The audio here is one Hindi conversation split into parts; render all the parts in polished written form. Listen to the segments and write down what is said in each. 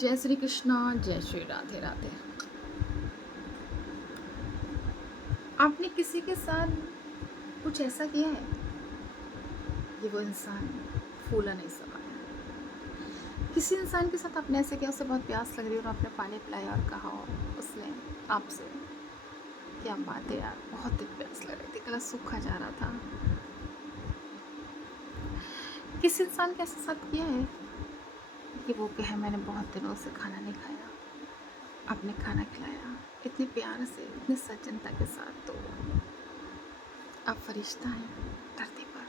जय श्री कृष्णा, जय श्री राधे राधे। आपने किसी के साथ कुछ ऐसा किया है कि वो इंसान फूला नहीं समा है? किसी इंसान के साथ आपने ऐसे किया, उसे बहुत प्यास लग रही और आपने पानी पिलाया और कहा हो उसने आपसे, क्या बात है यार, बहुत तेज प्यास लग रही थी, गला सूखा जा रहा था। किसी इंसान के ऐसे साथ किया है कि वो कहे मैंने बहुत दिनों से खाना नहीं खाया, आपने खाना खिलाया इतने प्यार से, इतने सज्जनता के साथ, तो आप फरिश्ता हैं धरती पर,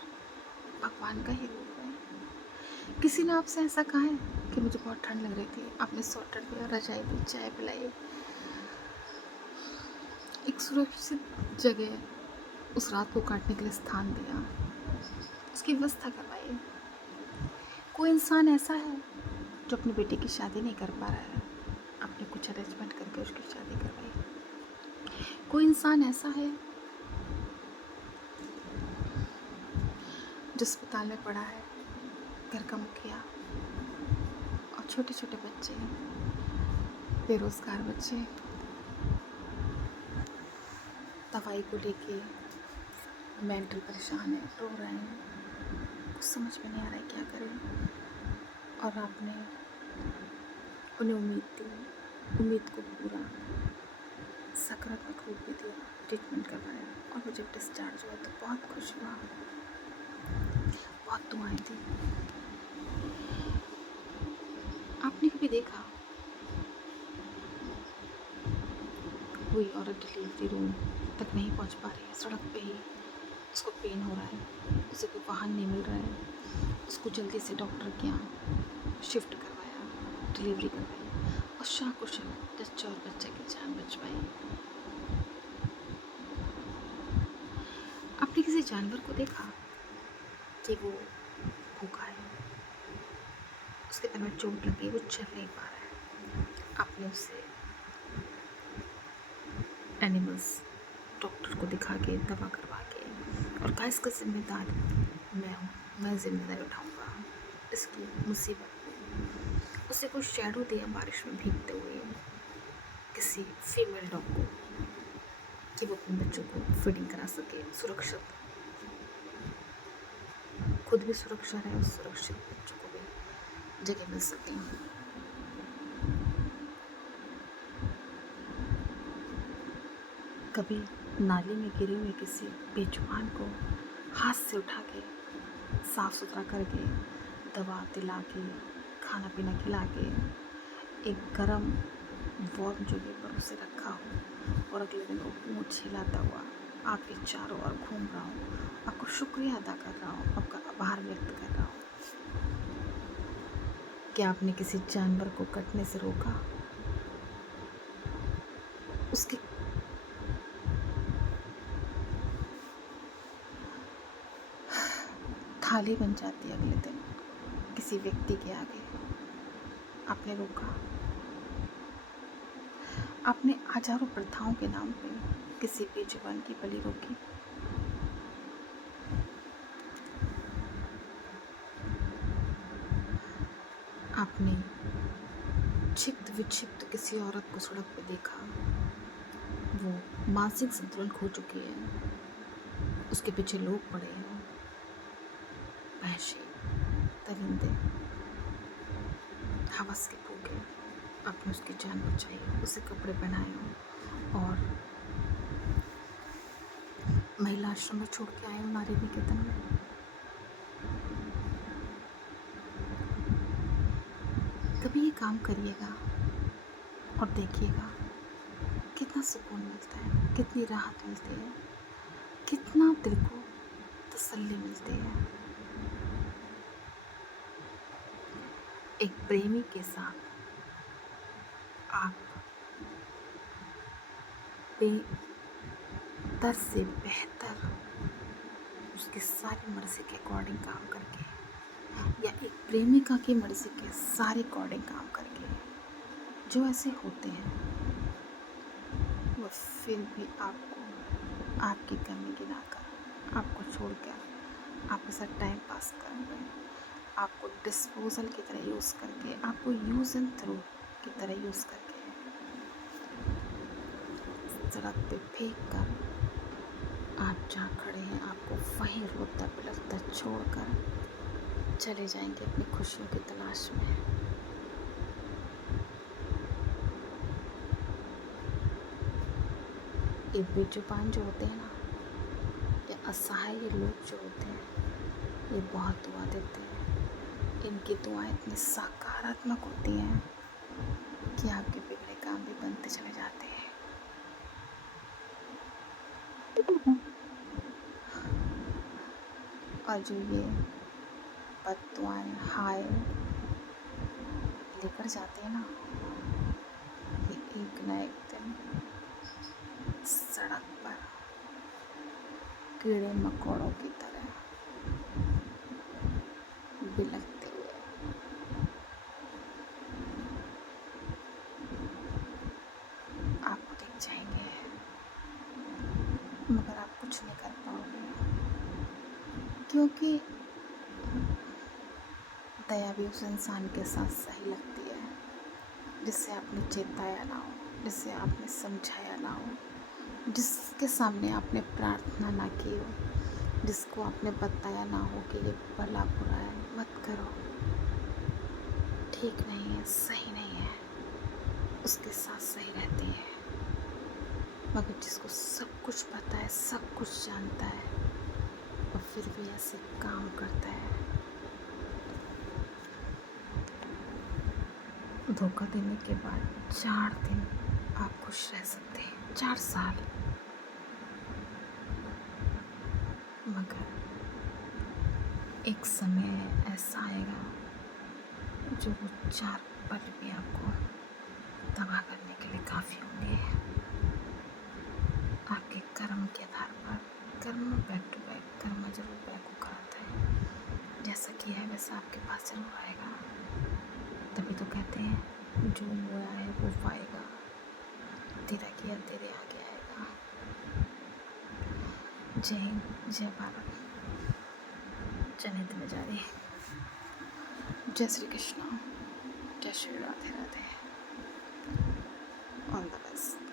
भगवान का ही रूप है। किसी ने आपसे ऐसा कहा है कि मुझे बहुत ठंड लग रही थी, आपने स्वेटर दिया, रजाई दी, चाय पिलाई, एक सुरक्षित जगह उस रात को काटने के लिए स्थान दिया, उसकी व्यवस्था करवाई। कोई इंसान ऐसा है जो अपनी बेटी की शादी नहीं कर पा रहा है, आपने कुछ अरेंजमेंट करके उसकी शादी करवाई। कोई इंसान ऐसा है जो अस्पताल में पड़ा है, घर का मुखिया, और छोटे छोटे बच्चे, बेरोजगार बच्चे दवाई को लेके मेंटल परेशान है, रो रहे हैं, कुछ समझ में नहीं आ रहा है क्या करें। और आपने उन्हें उम्मीद दी, उम्मीद को पूरा सकारात्मक रूप भी दिया, ट्रीटमेंट करवाया, और वो जब डिस्चार्ज हुआ तो बहुत खुश हुआ, बहुत दुआएं दी। आपने कभी देखा कोई औरत डिलीवरी रूम तक नहीं पहुंच पा रही है, सड़क पे ही उसको पेन हो रहा है, उसे कोई वाहन नहीं मिल रहा है, उसको जल्दी से डॉक्टर के यहाँ शिफ्ट करवाया, डिलीवरी करवाई, और शाकुशल जच्चा और बच्चे की जान बच पाई। आपने किसी जानवर को देखा कि वो भूखा है, उसके पैर में चोट लगी, वो चल नहीं पा रहा है, आपने उसे एनिमल्स डॉक्टर को दिखा के, दवा करवा के, और कहा इसका जिम्मेदार मैं हूँ, मैं जिम्मेदारी उठाऊँगा इसकी मुसीबत में। उसे कोई शैडो दिया बारिश में भीगते हुए किसी फीमेल डॉग को, कि वो अपने बच्चों को फीडिंग करा सके, सुरक्षित, खुद भी सुरक्षा रहे और सुरक्षित बच्चों को भी जगह मिल सके। कभी नाली में गिरे हुए किसी बेजुबान को हाथ से उठा के, साफ सुथरा करके, दवा दिला के, खाना पीना खिला के, एक गरम वार्म जगह पर उसे रखा हो, और अगले दिन वो पूंछ हिलाता हुआ आपके चारों ओर घूम रहा हो, आपको शुक्रिया अदा कर रहा हो, आपका आभार व्यक्त कर रहा हो। क्या आपने किसी जानवर को कटने से रोका? उसकी थाली बन जाती है अगले दिन किसी व्यक्ति के आगे, आपने रोका? आपने हजारों प्रथाओं के नाम पे किसी बेजुबान की बलि रोकी? आपने क्षिप्त विक्षिप्त किसी औरत को सड़क पे देखा, वो मानसिक संतुलन खो चुकी है, उसके पीछे लोग पड़े हैं, भैंसे, दरिंदे, हवस के भूखे, आपने उसकी जान बचाई, उसे कपड़े पहनाए, और महिला आश्रम में छोड़ के आए हो, नारी निकेतन में। कभी ये काम करिएगा और देखिएगा कितना सुकून मिलता है, कितनी राहत मिलती है, कितना दिल को तसल्ली मिलती है। एक प्रेमी के साथ आप बेहतर से बेहतर उसकी सारी मर्जी के अकॉर्डिंग काम करके, या एक प्रेमिका की मर्जी के सारे अकॉर्डिंग काम करके, जो ऐसे होते हैं वो फिर भी आपको आपकी कमी गिनाकर, आपको छोड़कर, आपके साथ टाइम पास कर रहे हैं, आपको डिस्पोजल की तरह यूज़ करके, आपको यूज़ एंड थ्रो की तरह यूज़ करके सड़क पे फेंक कर आप जहाँ खड़े हैं आपको वहीं रोता बिलखता छोड़कर चले जाएंगे अपनी खुशियों की तलाश में। ये बेजुबान जो होते हैं ना, ये असहाय लोग जो होते हैं, ये बहुत दुआ देते हैं। इनकी दुआएं इतनी सकारात्मक होती हैं कि आपके बिगड़े काम भी बनते चले जाते हैं। और जो ये बद्दुआएं हाय लेकर जाते हैं ना, ये एक न एक दिन सड़क पर कीड़े मकोड़ों की तरह बिलखते हुए आपको दिख जाएंगे, मगर आप कुछ नहीं कर पाओगे, क्योंकि दया भी उस इंसान के साथ सही लगती है जिससे आपने चेताया ना हो, जिससे आपने समझाया ना हो, जिसके सामने आपने प्रार्थना ना की हो, जिसको आपने बताया ना हो कि ये भला बुरा है, मत करो, ठीक नहीं है, सही नहीं है, उसके साथ सही रहती है। मगर जिसको सब कुछ पता है, सब कुछ जानता है, और फिर भी ऐसे काम करता है, धोखा देने के बाद 4 दिन आप खुश रह सकते हैं, 4 साल, मगर एक समय ऐसा आएगा जो वो 4 पल भी आपको तबाह करने के लिए काफ़ी होंगे। आपके कर्म के आधार पर, कर्म बैक टू बैक, कर्म जरूर बैक को कराता है, जैसा किया है वैसा आपके पास जरूर आएगा। तभी तो कहते हैं जो बोया है वो पाएगा, तेरा किया तेरे आगे आएगा। जय हिंद, जय भारत, जनहित में जारी। जय श्री कृष्ण, जय Shri Radhe Radhe, all the best.